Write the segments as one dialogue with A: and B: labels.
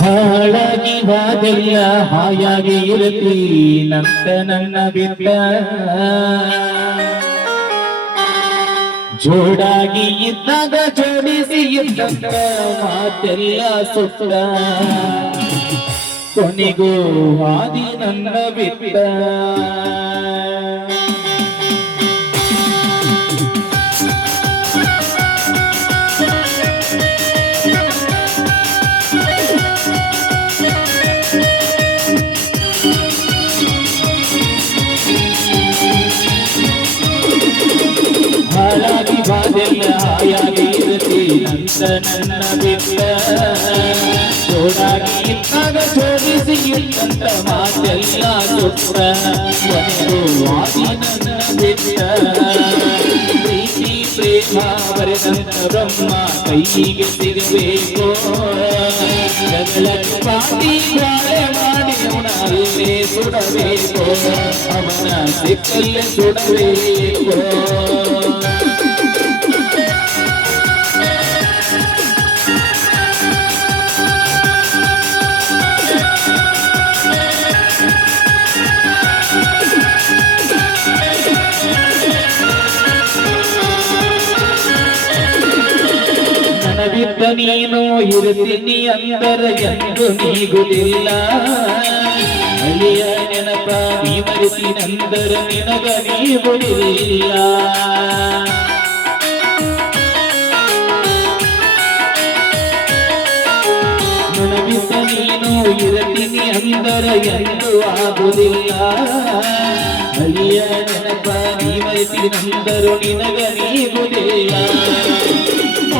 A: ಹಾಳಾಗಿ ಬಾದೆಲ್ಲ ಹಾಯಾಗಿ ಇರುತ್ತಿ, ನಂತ ನನ್ನ ಬಿಟ್ಟ. ಜೋಡಾಗಿ ಇದ್ದಾಗ ಜೋಡಿಸಿ ಇದ್ದಂತ ಮಾತೆಲ್ಲ ಸುತ್ತ. ಕೊನೆಗೂ ಆದಿ ನನ್ನ ಬಿಟ್ಟ. ಹಾಳಾಗಿ ಬಾದೆಲ್ಲ ಹಾಯಾಗಿ ಇರುತ್ತಿ. ನಂತ ನನ್ನ ಬಿಟ್ಟ. ಜೋಡಾಗಿ ಇದ್ದಾಗ ಜೋಡಿಸಿ ಇದ್ದಂತ ಮಾತೆಲ್ಲ ಕೊಟ್ಟ. ಒಂದು ಹಾದಿ ನನ್ನ ಬಿಟ್ಟ. ಪ್ರೀತಿ ಪ್ರೇಮ ಬರೆದಂತ ಬ್ರಹ್ಮ ಕೈಗೆ ಸಿಗಬೇಕು ಜಗಳಕ್ಕೆ ಪಾಟಿ ಬಾಳೆ ಮಾಡಿ ಅವನ ಅಲ್ಲೇ ಸುಡಬೇಕು ಅವನ ಸಿಕ್ಕಲ್ಲೇ ಸುಡಬೇಕು ಬಿಟ್ಟ ನೀನು ಇರುತ್ತೀನಿ ಅಂದರ ಎಂದು ನೀಗುದಿಲ್ಲ. ಅಳಿಯ ನೆನಪ ನೀ ನಂತರ ನಿನಗ ನೀಗುದಿಲ್ಲ ಬಿಟ್ಟ ನೀನು ಇರುತ್ತೀನಿ ಅಂದರ ಎಂದು ಆಗುದಿಲ್ಲ ಅಳಿಯ ನೆನಪ ನೀ ಮರೆತಿನಂದರು ನಿನಗ ನೀಗುದಿಲ್ಲ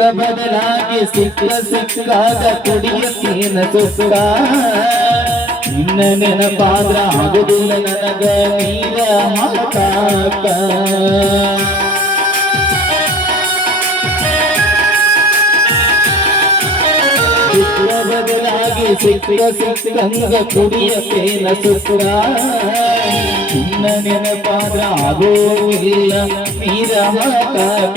A: ಬುದ್ಧ ಬದಲಾಗಿ ಸಿಕ್ಕ ಸಿಕ್ಕಾಗ ಕುಡಿಯತ್ತೀನ ಸುಖ ನಿನ್ನ ನೆನಪಾದ್ರ ಆಗುದಿಲ್ಲ ನನಗ ನೀರ ಹಾಕಾಕ. ಬದಲಾಗಿ ಸಿಕ್ಕ ಸಿಕ್ಕಂಗ ಕುಡಿಯತ್ತೇನ ಸುಖ ನಿನ್ನ ನೆನಪಾದ್ರ ಆಗೋದಿಲ್ಲ, ನೀರ ಹಾಕಾಕ.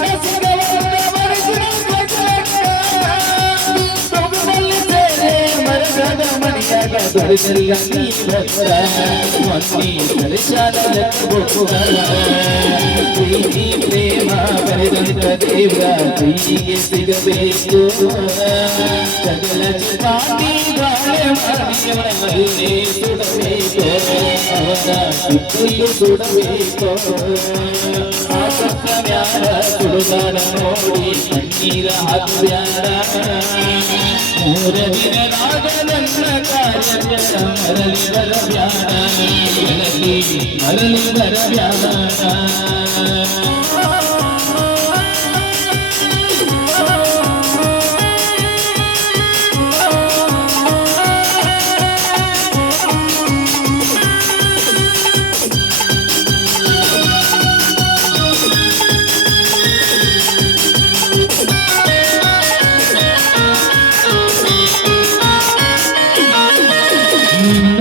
A: ಪ್ರೇಮ ಬರೆದಂತ ದೇವ್ರ ಕೈಗೆ ಸಿಗಬೇಕು ಸಕಲ ಪಾಟಿ ಗಾಳೆ ಮಾಡಿಯವಳನ್ನೇ ಸುಡಬೇಕು ಅವನ ಸುತ್ತಲೂ ಸುಡಬೇಕು ಆಸಕ್ತ ಮ್ಯಾಲ ಸುಡುಗಾಡ ನೋಡಿ ಕಣ್ಣೀರ ಹಾಕ್ಬ್ಯಾಡ ಮೂರ ದಿನ ರಾಗ ನನ್ನ ಕಾರ್ಯ ಮರಳಿ ಬರಬ್ಯಾಡ ಮರಳಿ ಮರಳಿ ಬರಬ್ಯಾಡ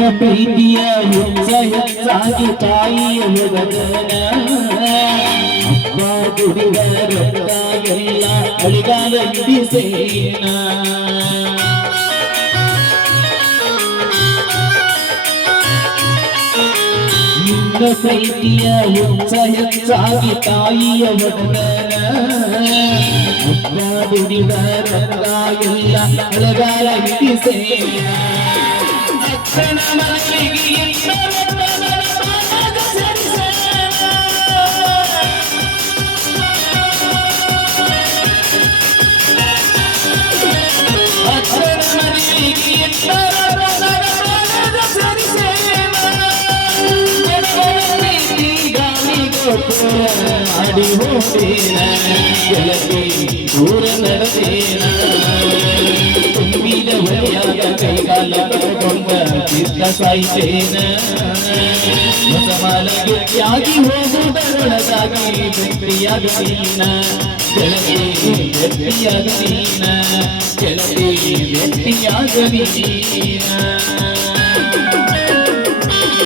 A: ಪ್ರೀತಿಯ ಹೆಚ್ಚ ಹೆಚ್ಚಾಗಿ ತಾಯಿಯ ಹುಡುಗನ ಅಪ್ಪ ದುಡಿದ ರೊಕ್ಕ ಎಲ್ಲ ಅಳಿಗಾಲ ಬಿಡಿಸೇನ ನಿನ್ನ ಪ್ರೀತಿಯ ಹುಚ್ಚ ಹೆಚ್ಚಾಗಿ ತಾಯಿಯ ಒಡನ ಮುಖ ದುಡಿದ ರೊಕ್ಕ ಎಲ್ಲ ಅಳಗಾಲ ಬಿಡಿಸೇನ அடி ஓடின கூற நடத்தின ಕಟ್ಕೊಂಡ ಚಿತ್ತ ಸಾಯ್ತೇನ. ಹೋಗುವುದರೊಳಗಾಗಿ ವ್ಯಕ್ತಿಯಾಗೀನ ಗೆಳತಿ ವ್ಯಕ್ತಿಯಾಗೀನ ಗೆಳತಿ ವ್ಯಕ್ತಿಯಾಗೀನ